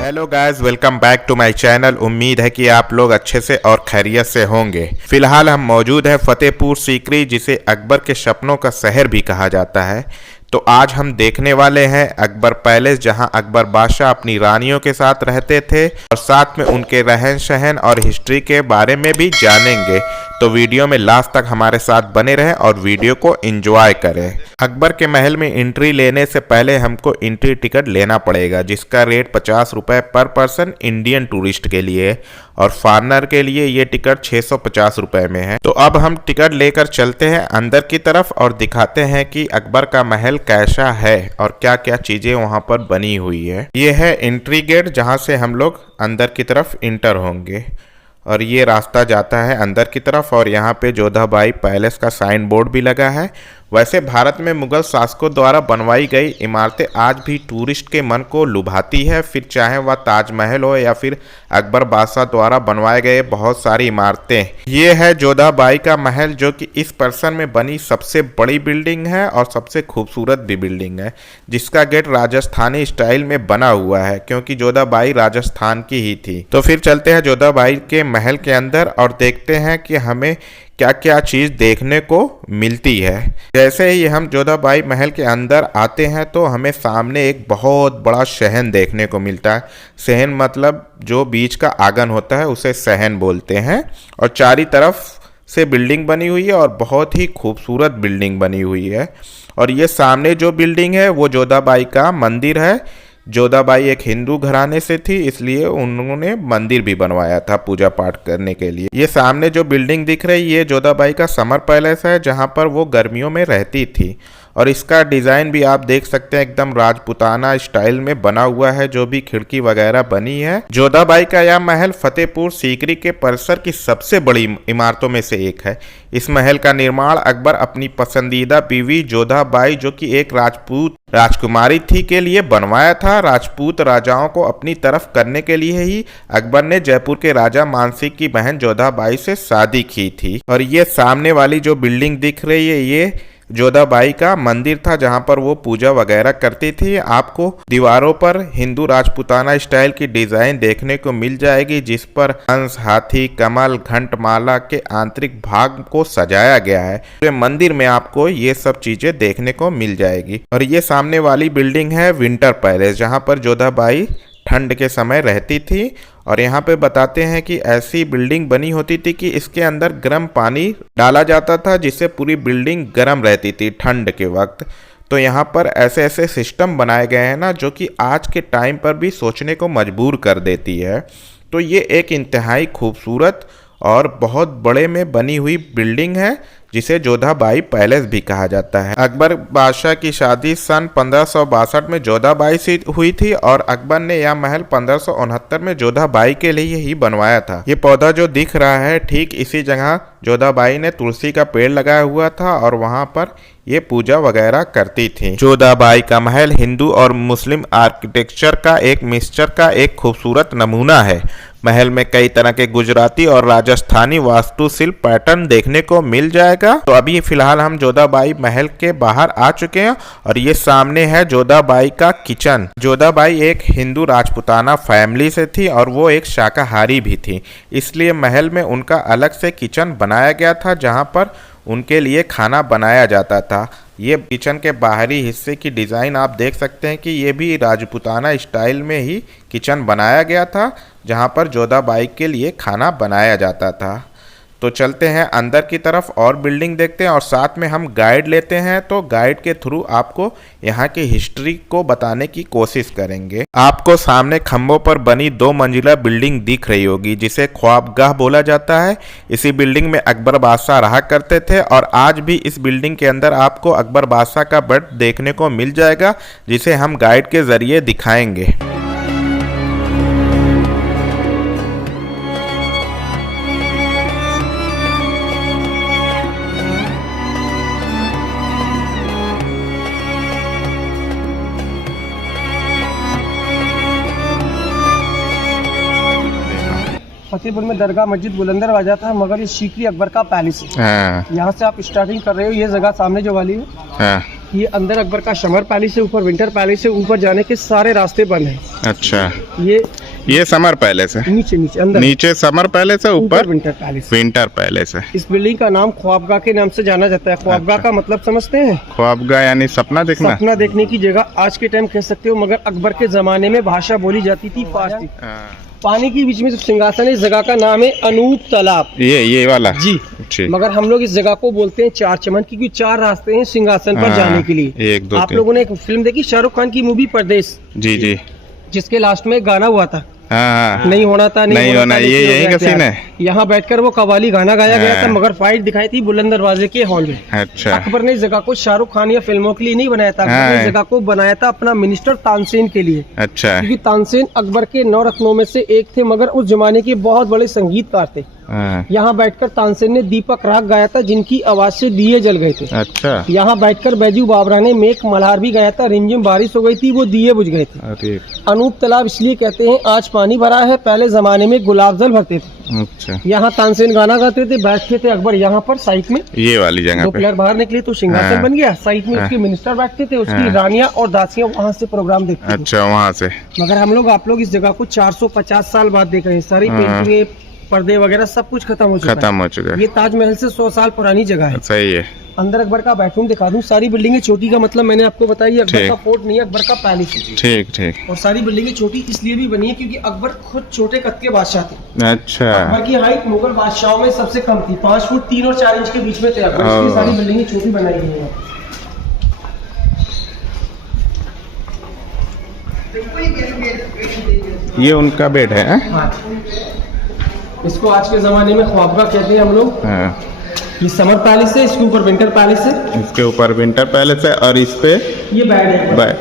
Hello guys, welcome back to my channel. उम्मीद है कि आप लोग अच्छे से और खैरियत से होंगे। फिलहाल हम मौजूद है फतेहपुर सीकरी, जिसे अकबर के सपनों का शहर भी कहा जाता है। तो आज हम देखने वाले हैं अकबर पैलेस, जहां अकबर बादशाह अपनी रानियों के साथ रहते थे और साथ में उनके रहन सहन और हिस्ट्री के बारे में भी जानेंगे। तो वीडियो में लास्ट तक हमारे साथ बने रहें और वीडियो को एंजॉय करें। अकबर के महल में एंट्री लेने से पहले हमको एंट्री टिकट लेना पड़ेगा, जिसका रेट 50 रुपये पर पर्सन इंडियन टूरिस्ट के लिए, और फॉरेनर के लिए ये टिकट 650 रुपये में है। तो अब हम टिकट लेकर चलते हैं अंदर की तरफ और दिखाते हैं कि अकबर का महल कैसा है और क्या क्या चीजें वहां पर बनी हुई है। ये है एंट्री गेट, जहां से हम लोग अंदर की तरफ इंटर होंगे और ये रास्ता जाता है अंदर की तरफ। और यहाँ पे जोधाबाई पैलेस का साइन बोर्ड भी लगा है। वैसे भारत में मुगल शासकों द्वारा बनवाई गई इमारतें आज भी टूरिस्ट के मन को लुभाती है, फिर चाहे वह ताजमहल हो या फिर अकबर बादशाह द्वारा बनवाए गए बहुत सारी इमारतें। ये है जोधाबाई का महल, जो कि इस पर्सन में बनी सबसे बड़ी बिल्डिंग है और सबसे खूबसूरत भी बिल्डिंग है, जिसका गेट राजस्थानी स्टाइल में बना हुआ है, क्योंकि जोधाबाई राजस्थान की ही थी। तो फिर चलते हैं जोधाबाई के महल के अंदर और देखते हैं कि हमें क्या क्या चीज़ देखने को मिलती है। जैसे ही हम जोधाबाई महल के अंदर आते हैं तो हमें सामने एक बहुत बड़ा सहन देखने को मिलता है। सहन मतलब जो बीच का आंगन होता है उसे सहन बोलते हैं। और चारों तरफ से बिल्डिंग बनी हुई है और बहुत ही खूबसूरत बिल्डिंग बनी हुई है। और ये सामने जो बिल्डिंग है वो जोधाबाई का मंदिर है। जोधाबाई एक हिंदू घराने से थी, इसलिए उन्होंने मंदिर भी बनवाया था पूजा पाठ करने के लिए। ये सामने जो बिल्डिंग दिख रही है ये जोधाबाई का समर पैलेस है, जहां पर वो गर्मियों में रहती थी। और इसका डिज़ाइन भी आप देख सकते हैं, एकदम राजपूताना स्टाइल में बना हुआ है, जो भी खिड़की वगैरह बनी है। जोधाबाई का यह महल फतेहपुर सीकरी के परिसर की सबसे बड़ी इमारतों में से एक है। इस महल का निर्माण अकबर अपनी पसंदीदा बीवी जोधाबाई, जो कि एक राजपूत राजकुमारी थी, के लिए बनवाया था। राजपूत राजाओं को अपनी तरफ करने के लिए ही अकबर ने जयपुर के राजा मानसिंह की बहन जोधाबाई से शादी की थी। और ये सामने वाली जो बिल्डिंग दिख रही है ये जोधाबाई का मंदिर था, जहां पर वो पूजा वगैरह करती थी। आपको दीवारों पर हिंदू राजपूताना स्टाइल की डिजाइन देखने को मिल जाएगी, जिस पर हंस, हाथी, कमल, घंटमाला के आंतरिक भाग को सजाया गया है। पूरे मंदिर में आपको ये सब चीजें देखने को मिल जाएगी। और ये सामने वाली बिल्डिंग है विंटर पैलेस, जहाँ पर जोधाबाई ठंड के समय रहती थी। और यहाँ पे बताते हैं कि ऐसी बिल्डिंग बनी होती थी कि इसके अंदर गर्म पानी डाला जाता था, जिससे पूरी बिल्डिंग गर्म रहती थी ठंड के वक्त। तो यहाँ पर ऐसे ऐसे सिस्टम बनाए गए हैं ना, जो कि आज के टाइम पर भी सोचने को मजबूर कर देती है। तो ये एक इंतहाई खूबसूरत और बहुत बड़े में बनी हुई बिल्डिंग है, जिसे जोधाबाई पैलेस भी कहा जाता है। अकबर बादशाह की शादी सन 1562 में जोधाबाई से हुई थी और अकबर ने यह महल 1569 में जोधाबाई के लिए ही बनवाया था। ये पौधा जो दिख रहा है ठीक इसी जगह जोधाबाई ने तुलसी का पेड़ लगाया हुआ था और वहां पर ये पूजा वगैरह करती थी। जोधाबाई का महल हिंदू और मुस्लिम आर्किटेक्चर का एक मिक्सचर का एक खूबसूरत नमूना है। महल में कई तरह के गुजराती और राजस्थानी वास्तुशिल्प पैटर्न देखने को मिल जाएगा। तो अभी फिलहाल हम जोधाबाई महल के बाहर आ चुके हैं और ये सामने है जोधाबाई का किचन। जोधाबाई एक हिंदू राजपूताना फैमिली से थी और वो एक शाकाहारी भी थी, इसलिए महल में उनका अलग से किचन बनाया गया था, जहां पर उनके लिए खाना बनाया जाता था। ये किचन के बाहरी हिस्से की डिज़ाइन आप देख सकते हैं कि ये भी राजपूताना स्टाइल में ही किचन बनाया गया था, जहां पर जोधाबाई के लिए खाना बनाया जाता था। तो चलते हैं अंदर की तरफ और बिल्डिंग देखते हैं और साथ में हम गाइड लेते हैं। तो गाइड के थ्रू आपको यहाँ की हिस्ट्री को बताने की कोशिश करेंगे। आपको सामने खंभों पर बनी 2 मंजिला बिल्डिंग दिख रही होगी, जिसे ख्वाबगाह बोला जाता है। इसी बिल्डिंग में अकबर बादशाह रहा करते थे और आज भी इस बिल्डिंग के अंदर आपको अकबर बादशाह का बेड देखने को मिल जाएगा, जिसे हम गाइड के जरिए दिखाएंगे। फतेहपुर में दरगाह मस्जिद बुलंदर बाजा था, मगर ये सीकरी अकबर का पैलेस है। यहाँ से आप स्टार्टिंग कर रहे हो, ये जगह सामने जो वाली है ये अंदर अकबर का समर पैलेस है, ऊपर विंटर पैलेस है, ऊपर जाने के सारे रास्ते बंद हैं। अच्छा, ये समर पैलेस है, नीचे अंदर नीचे समर पैलेस है, ऊपर विंटर पैलेस है। इस बिल्डिंग का नाम ख्वाबगाह के नाम से जाना जाता है। ख्वाबगाह का मतलब समझते हैं? ख्वाबगाह यानी सपना देखना, सपना देखने की जगह आज के टाइम कह सकते हो, मगर अकबर के जमाने में भाषा बोली जाती थी फारसी। पानी के बीच में जो सिंहासन है, इस जगह का नाम है अनूप तालाब। ये वाला जी, मगर हम लोग इस जगह को बोलते हैं चार चमन, क्योंकि 4 रास्ते हैं सिंहासन पर जाने के लिए। 1 2 आप लोगों ने एक फिल्म देखी शाहरुख खान की मूवी परदेश? जी, जिसके लास्ट में गाना हुआ था, हाँ, नहीं होना था, नहीं होना, ये यही का सीन है। यहाँ बैठकर वो कव्वाली गाना गाया गया था, मगर फाइट दिखाई थी बुलंद दरवाजे के हॉल में। अच्छा, अकबर ने इस जगह को शाहरुख खान या फिल्मों के लिए नहीं बनाया था, अकबर ने इस जगह को बनाया था अपना मिनिस्टर तानसेन के लिए। अच्छा, क्योंकि तानसेन अकबर के 9 रत्नों में से एक थे, मगर उस जमाने के बहुत बड़े संगीतकार थे। यहाँ बैठकर तानसेन ने दीपक राग गाया था, जिनकी आवाज से दिए जल गए थे। अच्छा, यहाँ बैठकर बैजू बावरा ने मेक मल्हार भी गाया था, रिमझिम बारिश हो गई थी, वो दिए बुझ गए थे। अनूप तालाब इसलिए कहते हैं आज पानी भरा है, पहले जमाने में गुलाब जल भरते थे। अच्छा, यहाँ तानसेन गाना गाते थे, बैठते थे अकबर यहाँ पर साइड में, ये वाली जगह। 2 पिलर बाहर निकले तो सिंहासन बन गया, साइड में उसके मिनिस्टर बैठते थे, उसकी रानियां और दासियां वहाँ से प्रोग्राम देखते थे। अच्छा, वहाँ से। मगर आप लोग इस जगह को 450 साल बाद देख रहे हैं। सारी पेंटिंगें, पर्दे वगैरह सब कुछ खत्म हो चुका है। ये ताजमहल से 100 साल पुरानी जगह है। सही है। अंदर अकबर का बेडरूम दिखा दूं। सारी बिल्डिंगें छोटी का मतलब मैंने आपको बताया, अकबर का फोर्ट नहीं है, अकबर का पैलेस है। ठीक। और सारी बिल्डिंगें छोटी इसलिए भी बनी है क्योंकि अकबर खुद छोटे कद के बादशाह थे। अच्छा, अकबर की हाइट मुगल बादशाहों में सबसे कम थी, 5 फुट 3 और 4 इंच के बीच में थे अकबर, इसलिए सारी बिल्डिंगें छोटी बनाई गई है। ये उनका बेड है। हाँ। इसको आज के जमाने में ख्वाबगाह कहते हैं हम लोग। हाँ। ये समर पैलेस है, इसके ऊपर विंटर पैलेस है। इसके ऊपर विंटर पैलेस है और इस पे ये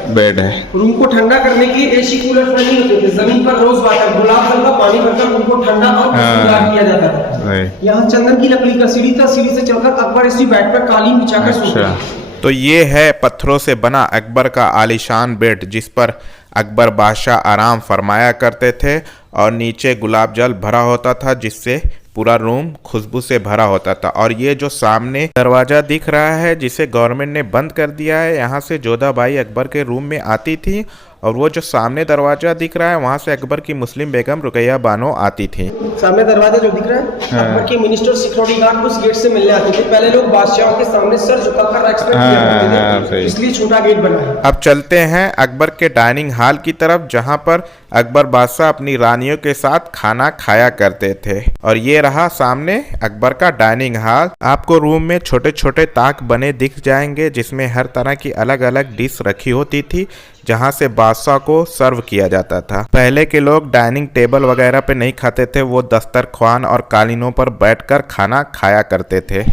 बेड है। रूम को ठंडा करने के लिए एसी कूलर नहीं होते थे, जमीन पर रोज वाटर गुलाब जल का पानी भरकर रूम को ठंडा और खुशबूदार किया जाता था। यहाँ चंदन की लकड़ी का सीढ़ी था, सीढ़ी से चलकर अकबर इसी बेड पर कालीन बिछाकर सोते थे। तो ये है पत्थरों से बना अकबर का आलीशान बेड, जिस पर अकबर बादशाह आराम फरमाया करते थे और नीचे गुलाब जल भरा होता था, जिससे पूरा रूम खुशबू से भरा होता था। और ये जो सामने दरवाजा दिख रहा है, जिसे गवर्नमेंट ने बंद कर दिया है, यहाँ से जोधाबाई अकबर के रूम में आती थी, और वो जो सामने दरवाजा दिख रहा है, वहाँ से अकबर की मुस्लिम बेगम रुकैया बानो आती थी। सामने दरवाजा जो दिख रहा है, अकबर के मिनिस्टर सिक्योरिटी गार्ड उस गेट से मिलने आते थे। पहले लोग बादशाहों के सामने सर झुकाकर रेस्पेक्ट किया करते थे, इसलिए छोटा गेट बना है। अब चलते हैं अकबर के डाइनिंग हॉल की तरफ, जहाँ पर अकबर बादशाह अपनी रानियों के साथ खाना खाया करते थे। और ये रहा सामने अकबर का डाइनिंग हॉल। आपको रूम में छोटे छोटे ताक बने दिख जाएंगे, जिसमें हर तरह की अलग अलग डिश रखी होती थी, जहाँ से बादशाह को सर्व किया जाता था। पहले के लोग डाइनिंग टेबल वगैरह पे नहीं खाते थे, वो दस्तरख्वान और कालीनों पर बैठकर खाना खाया करते थे।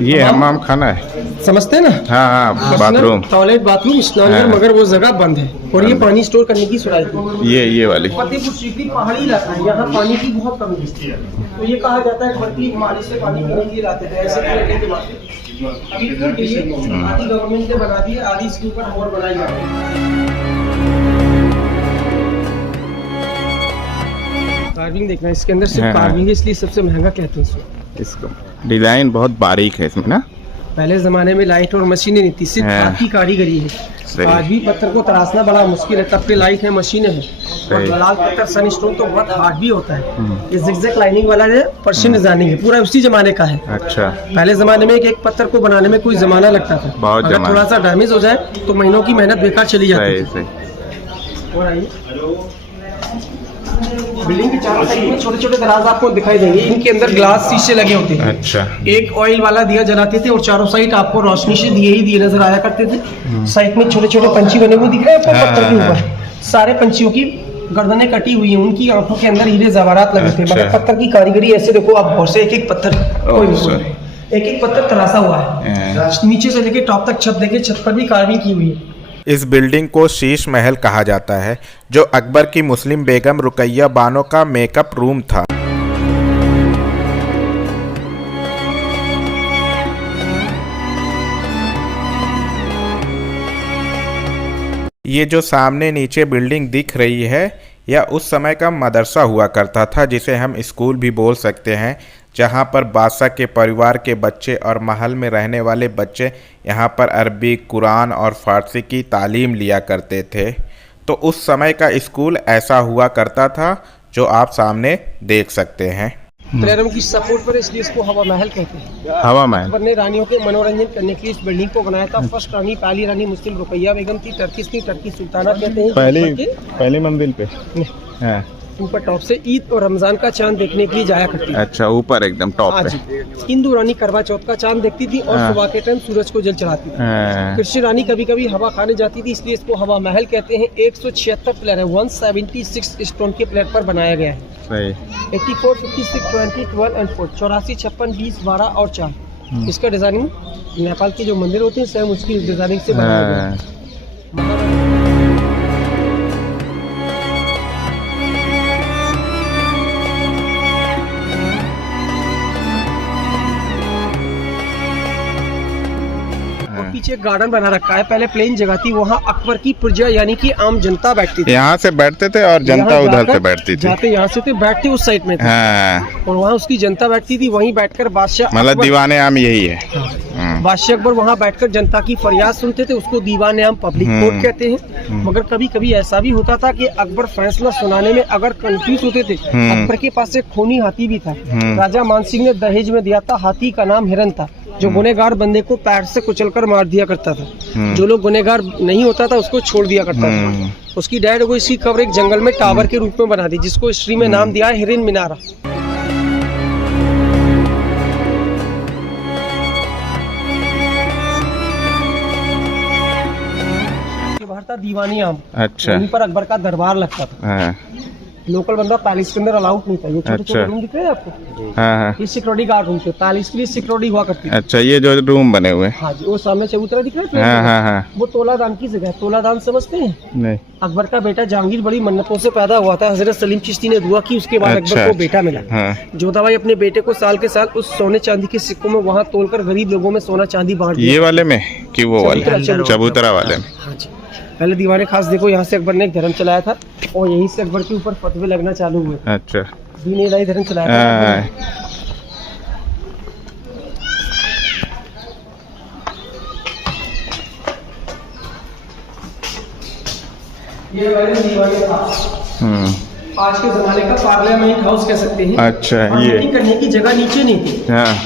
ये हमाम खाना है, समझते हैं ना? हाँ, बाथरूम, टॉयलेट, बाथरूम, स्नानघर, मगर वो जगह बंद है। और ये पानी स्टोर करने की सुराही थी। ये वाली फतेहपुर सीकरी पहाड़ी इलाका है, यहाँ पानी की बहुत कमी है। तो ये कहा जाता है भर्ती माली से पानी पीने के लिए लाते हैं, ऐसे करने के बाद अभी आधी गवर्नमेंट ने बना दी है, आधी इसके ऊपर और बनाई जा रही है। कार्विंग देखना, इसके अंदर सिर्फ कार्विंग है, इसलिए सबसे महंगा कहते हैं इसको। डिजाइन बहुत बारीक है इसमें ना। पहले जमाने में लाइट और मशीनें नहीं थी, सिर्फ हाथ की कारीगरी है। आज भी पत्थर को तराशना बड़ा मुश्किल है, तब पे लाइट है, मशीनें हैं। और लाल पत्थर सनस्टोन तो बहुत हार्ड भी होता है। ये जिगजैग लाइनिंग वाला है, पर्शियन डिजाइनिंग है, पूरा उसी जमाने का है। अच्छा, पहले जमाने में एक पत्थर को बनाने में कोई जमाना लगता था, अगर थोड़ा सा डैमेज हो जाए तो महीनों की मेहनत बेकार चली जाती है। बिल्डिंग के चारों साइड में छोटे छोटे दराज आपको दिखाई देंगे, इनके अंदर ग्लास शीशे लगे होते हैं। अच्छा, एक ऑयल वाला दिया जलाते थे और चारों साइड आपको रोशनी से दिए नजर आया करते थे। साइड में छोटे छोटे पंछी बने हुए दिख रहे हैं आपको पत्थर के ऊपर। सारे पंछियों की गर्दनें कटी हुई हैं, उनकी आंखों के अंदर हीरे जवाहरात लगे थे। मगर पत्थर की कारीगरी ऐसे देखो आप, बहुत से एक एक पत्थर तराशा हुआ है, नीचे से लेके टॉप तक छत देखे, छत पर भी कार्विंग की हुई है। इस बिल्डिंग को शीश महल कहा जाता है, जो अकबर की मुस्लिम बेगम रुकैया बानो का मेकअप रूम था। ये जो सामने नीचे बिल्डिंग दिख रही है, यह उस समय का मदरसा हुआ करता था, जिसे हम स्कूल भी बोल सकते हैं, जहां पर बादशाह के परिवार के बच्चे और महल में रहने वाले बच्चे यहां पर अरबी, कुरान और फारसी की तालीम लिया करते थे। तो उस समय का स्कूल ऐसा हुआ करता था जो आप सामने देख सकते हैं। प्लेयरों की सपोर्ट पर, इसलिए इसको हवा महल कहते हैं। हवा महल अकबर ने रानियों के मनोरंजन करने के लिए इस बिल्डिंग को बनाया था। फर्स्ट रानी, पहली रानी मुस्लिम रुकैया बेगम थी, टर्की सुल्ताना कहते हैं। पहली मंजिल पे है। ऊपर टॉप से ईद और रमजान का चांद देखने के लिए जाया करती थी। अच्छा, ऊपर एकदम टॉप पे। हिंदू रानी करवा चौथ का चांद देखती थी और सुबह के टाइम सूरज को जल चढ़ाती थी। कृष्ण रानी कभी कभी हवा खाने जाती थी, इसलिए इसको हवा महल कहते हैं। 176 प्लेयर है, 176 स्टोन के प्लेयर पर बनाया गया है। 84, 56, 20, 12 एंड 4, 84, 56, 20, 12 और 4। इसका डिजाइनिंग नेपाल के जो मंदिर होते हैं सेम उसकी डिजाइनिंग से बनाया गया है। पीछे गार्डन बना रखा है। पहले प्लेन जगह थी, वहाँ अकबर की प्रजा यानी कि आम जनता बैठती थी। यहाँ से बैठते थे और जनता उधर से बैठती थी। जाते यहाँ से थे, बैठते उस साइड में थे। और वहाँ उसकी जनता बैठती थी, वहीं बैठकर बादशाह, मतलब दीवाने आम यही है। बादशाह अकबर वहाँ बैठकर जनता की फरियाद सुनते थे, उसको दीवाने आम पब्लिक कोर्ट कहते हैं। मगर कभी कभी ऐसा भी होता था कि अकबर फैसला सुनाने में अगर कंफ्यूज होते थे। अकबर के पास एक खूनी हाथी भी था। राजा मान सिंह ने दहेज में दिया था। हाथी का नाम हिरन था, जो गुनहगार बंदे को पैर से कुचलकर मार दिया करता था। जो लोग गुनहगार नहीं होता था उसको छोड़ दिया करता था। उसकी डेड को इसकी कब्र एक जंगल में टावर के रूप में बना दी, जिसको हिस्ट्री में नाम दिया हिरन मीनारा। बाहर था दीवानी आम। अच्छा, वहीं पर अकबर का दरबार लगता था। लोकल बंदा पैलेस के अंदर अलाउड नहीं था। ये छोटे छोटे रूम दिख रहे हैं आपको? ये सिक्योरिटी गार्ड रूम थे। पैलेस के लिए सिक्योरिटी हुआ करती थी। अच्छा, ये जो रूम बने हुए? हाँ जी, वो सामने चबूतरा दिख रहा है। वो तोलादान की जगह है। तोलादान समझते हैं? नहीं। अकबर का बेटा जहांगीर बड़ी मन्नतों से पैदा हुआ था। हजरत सलीम चिश्ती ने दुआ की, उसके बाद अकबर को बेटा मिला। जोधा भाई अपने बेटे को साल के साल उस सोने चांदी के सिक्कों में वहाँ तोलकर गरीब लोगों में सोना चांदी बांट दिया। ये वाले में कि वो वाले चबूतरा वाले में? हाँ जी। पहले दीवाने खास देखो, यहाँ से अकबर ने एक धर्म चलाया था और यहीं से अकबर के ऊपर फतवे लगना चालू हुए। अच्छा, दीन इलाही धर्म चलाया था। ये वाले दीवाने खास आज के जमाने का पार्लियामेंट हाउस कह सकते हैं। अच्छा, ये मीटिंग करने की जगह नीचे नहीं थी।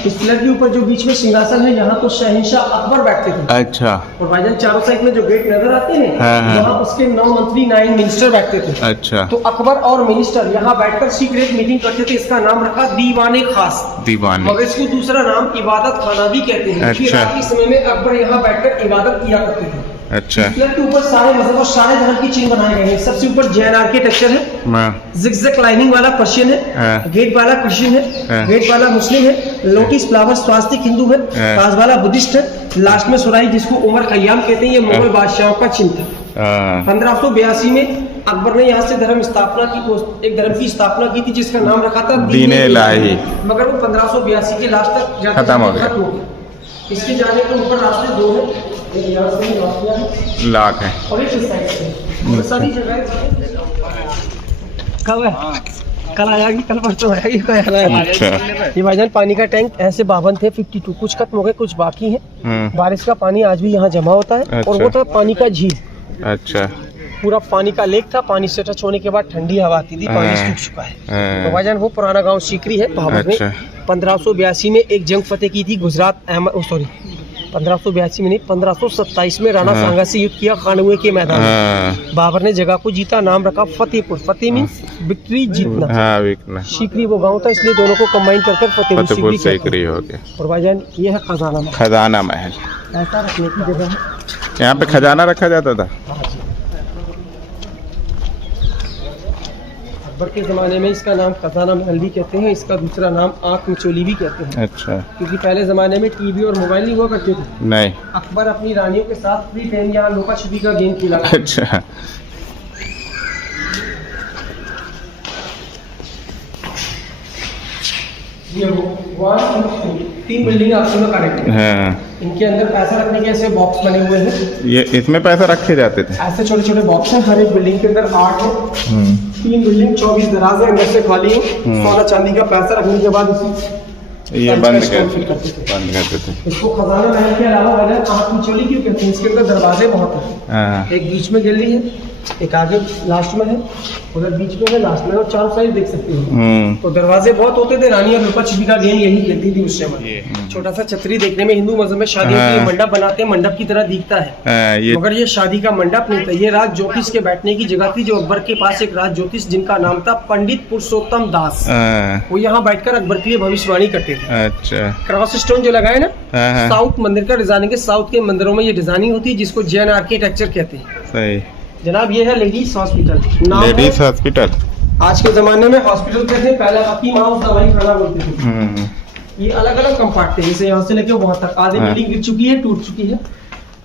इस पिलर के ऊपर जो बीच में सिंहासन है, यहाँ तो शहंशाह अकबर बैठते थे। अच्छा। और भाईजान चारों साइड में जो गेट नजर आते हैं, वहाँ उसके 9 मंत्री 9 मिनिस्टर बैठते थे। अच्छा। तो अकबर और मिनिस्टर यहाँ बैठकर सीक्रेट मीटिंग करते थे। इसका नाम रखा दीवाने खास। दीवाने, मगर इसको दूसरा नाम इबादत खाना भी कहते हैं। अच्छा। रात के समय में अकबर यहाँ बैठकर इबादत किया करते थे। अच्छा। पिलर के ऊपर सारे मजहब और सारे धर्म की चिन्ह बनाए गए हैं। सबसे ऊपर जैन आर्किटेक्चर है, जिगजैग लाइनिंग वाला पर्शियन है, गेट वाला क्रिश्चियन है, गेट वाला मुस्लिम है, लोटस फ्लावर स्वास्तिक हिंदू है, ताज वाला बुद्धिस्ट है, लास्ट में सुराही जिसको उमर खयाम कहते हैं, ये मुगल बादशाहों का चिन्ह था। 1582 में अकबर ने यहाँ से धर्म स्थापना की, एक धर्म की स्थापना की थी जिसका नाम रखा था दीन इलाही। मगर वो 1582 के लास्ट तक खत्म हो गया। इसके जाने के ऊपर रास्ते 2 है, लाख है और एक साइड से सारी जगह। कब है? कल आएगी, कल परसों आएगी। अच्छा। ये भाईजान पानी का टैंक ऐसे 52 थे, 52 कुछ खत्म हो गए, कुछ बाकी है। बारिश का पानी आज भी यहाँ जमा होता है। अच्छा। और वो था पानी का झील। अच्छा। पूरा पानी का लेक था। पानी से टच होने के बाद ठंडी हवा आती थी। पानी सूख चुका है। तो भाईजान वो पुराना गाँव सीकरी है। भाभर में 1582 में एक जंग फतेह की थी गुजरात 1582 में नहीं, 1527 में राणा सांगा से युद्ध किया खानवे के मैदान में। बाबर ने जगह को जीता, नाम रखा फतेहपुर। फतेह मीन्स विक्ट्री, जीतना। सीकरी वो गांव था, इसलिए दोनों को कंबाइन कर फतेहपुर सीकरी हो गया। और भाईजान ये है खजाना महल। ऐसा रखने की जगह है, यहाँ पे खजाना रखा जाता था। अकबर के ज़माने में इसका नाम खजाना महल भी कहते हैं। इसका दूसरा नाम आँख मिचोली भी कहते हैं। अच्छा। क्योंकि पहले ज़माने में टीवी और मोबाइल नहीं हुआ करते थे। नहीं। अकबर अपनी रानियों के साथ फ्री टाइम यहाँ लुका छिपी का गेम खेला। अच्छा। ये 3 बिल्डिंग आपको में कनेक्ट है। इनके अंदर पैसा रखने के ऐसे बॉक्स बने हुए हैं। ये इसमें पैसा रखे जाते थे। ऐसे छोटे छोटे बॉक्स हैं। हर एक बिल्डिंग के अंदर 8 है। 3 बिल्डिंग 24 दराज है, अंदर से खाली है। सोना चांदी का पैसा रखने के बाद ये बंद करते करते थे। इसको खजाना महल के अलावा वजह आँख की चोली क्यों कहते हैं? इसके अंदर दरवाजे बहुत हैं। एक बीच में गैलरी है, एक आगे लास्ट में है, उधर बीच में है, लास्ट में, और चारों साइड देख सकते हो। तो दरवाजे बहुत होते थे। रानी और लुका छिपी का गेम यही खेलती थी उस समय। छोटा सा छतरी देखने में हिंदू मजहब में शादी के मंडप बनाते हैं, मंडप की तरह दिखता है, मगर ये शादी का मंडप नहीं था। ये राज ज्योतिष के बैठने की जगह थी। जो अकबर के पास एक राज ज्योतिष जिनका नाम था पंडित पुरुषोत्तम दास, वो यहाँ बैठकर अकबर के लिए भविष्यवाणी करते थे। अच्छा। क्रॉस स्टोन जो लगाए ना, साउथ मंदिर का डिजाइनिंग है। साउथ के मंदिरों में ये डिजाइनिंग होती है, जिसको जैन आर्किटेक्चर कहते हैं। सही जनाब, ये है लेडीज हॉस्पिटल। लेडीज हॉस्पिटल आज के जमाने में हॉस्पिटल कहते हैं, पहले हकीम हाउस दवाई खाना बोलते थे। ये अलग अलग कंपार्ट थे, जैसे यहाँ से लेके वहां तक। आधी बिल्डिंग गिर चुकी है, टूट चुकी है।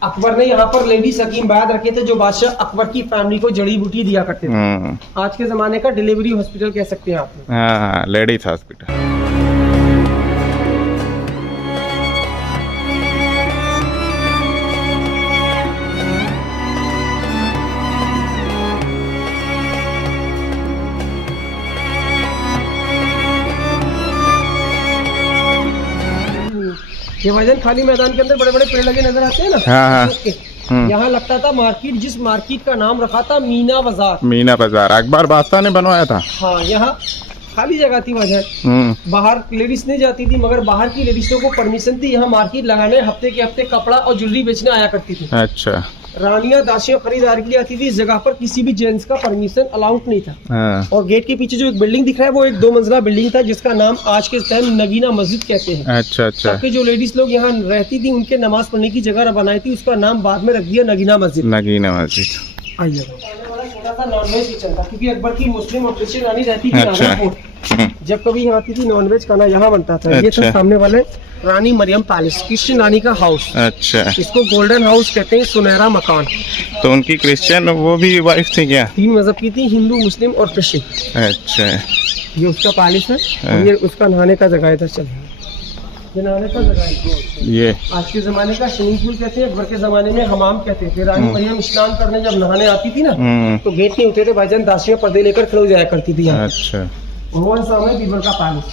अकबर ने यहाँ पर लेडीज हकीम बैद रखे थे, जो बादशाह अकबर की फैमिली को जड़ी बूटी दिया करते थे। आज के जमाने का डिलीवरी हॉस्पिटल कह सकते हैं आप। हाँ, लेडीज हॉस्पिटल। ये भाईजान खाली मैदान के अंदर बड़े बड़े पेड़ लगे नजर आते हैं ना। हाँ। यहाँ लगता था मार्केट, जिस मार्केट का नाम रखा था मीना बाजार। मीना बाजार अकबर बादशाह ने बनवाया था। हाँ, यहाँ खाली जगह थी भाईजान। बाहर लेडीज नहीं जाती थी, मगर बाहर की लेडीजों को परमिशन थी यहाँ मार्केट लगाने। हफ्ते के हफ्ते कपड़ा और ज्वेलरी बेचने आया करती थी। अच्छा। रानियां दासियां खरीदारी के लिए आती थी। इस जगह पर किसी भी जेंट्स का परमिशन अलाउड नहीं था। और गेट के पीछे जो एक बिल्डिंग दिख रहा है, वो एक 2 मंजिला बिल्डिंग था, जिसका नाम आज के टाइम नगीना मस्जिद कहते हैं। अच्छा अच्छा। ताकि जो लेडीज लोग यहाँ रहती थी, उनके नमाज पढ़ने की जगह बनाई थी, उसका नाम बाद में रख दिया नगीना मस्जिद। नगीना मस्जिद। आइए, छोटा सा नॉनवेज किचन था, क्योंकि अकबर की मुस्लिम और क्रिश्चियन रानी रहती थी। अच्छा। जब कभी यहाँ आती थी, नॉनवेज खाना यहाँ बनता था। ये था सामने वाले रानी मरियम पैलेस, क्रिश्चियन रानी का हाउस। अच्छा। इसको गोल्डन हाउस कहते हैं, सुनहरा मकान। तो उनकी क्रिश्चियन वो भी वाइफ थी क्या? 3 मजहब की थी, हिंदू, मुस्लिम और क्रिश्चियन। अच्छा। ये उसका पैलेस है, और ये उसका नहाने का जगह इधर चल रहा है। ये नहाने का जगह है। ये आज के जमाने का स्विमिंग पूल कहते हैं, अकबर के जमाने में हमाम कहते थे। रानी मरियम स्नान करने जब नहाने आती थी ना, तो गेट नहीं होते थे भाईजान, दासियां पर्दे लेकर खड़े जाया करती थी यहाँ। अच्छा। वो सामने बीबर का पैलेस।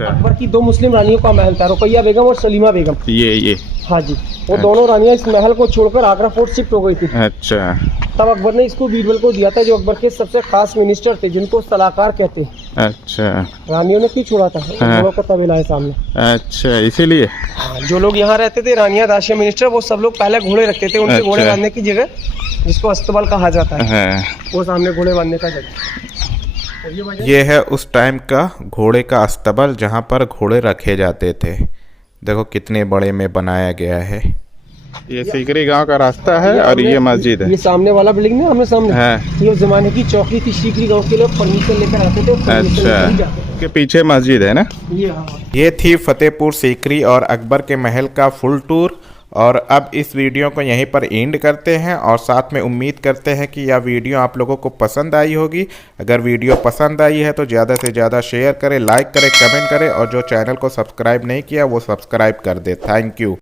अकबर की 2 मुस्लिम रानियों का महल था, रुकैया बेगम और सलीमा बेगम। ये हाँ जी, वो दोनों रानियां इस महल को छोड़कर आगरा फोर्ट शिफ्ट हो गई थी। अच्छा। तब अकबर ने इसको बीरबल को दिया था, जो अकबर के सबसे खास मिनिस्टर थे, जिनको सलाहकार कहते हैं। अच्छा। रानियों ने क्यों छोड़ा था? दोनों का तबेला है सामने। अच्छा, इसीलिए जो लोग यहाँ रहते थे, रानियां, दासियां, मिनिस्टर, वो सब लोग पहले घोड़े रखते थे। उनके घोड़े बांधने की जगह, जिसको अस्तबल कहा जाता है, वो सामने घोड़े बांधने का जगह। ये है उस टाइम का घोड़े का अस्तबल, जहाँ पर घोड़े रखे जाते थे। देखो कितने बड़े में बनाया गया है। ये सीकरी गांव का रास्ता है, और ये मस्जिद है। ये सामने वाला बिल्डिंग में हमें सामने है। ये उस जमाने की चौकी थी। सीकरी गांव के लोग परमिशन लेकर आते थे। अच्छा। के पीछे मस्जिद है ना। ये थी फतेहपुर सीकरी और अकबर के महल का फुल टूर। और अब इस वीडियो को यहीं पर एंड करते हैं, और साथ में उम्मीद करते हैं कि यह वीडियो आप लोगों को पसंद आई होगी। अगर वीडियो पसंद आई है तो ज़्यादा से ज़्यादा शेयर करें, लाइक करें, कमेंट करें, और जो चैनल को सब्सक्राइब नहीं किया वो सब्सक्राइब कर दे। Thank you.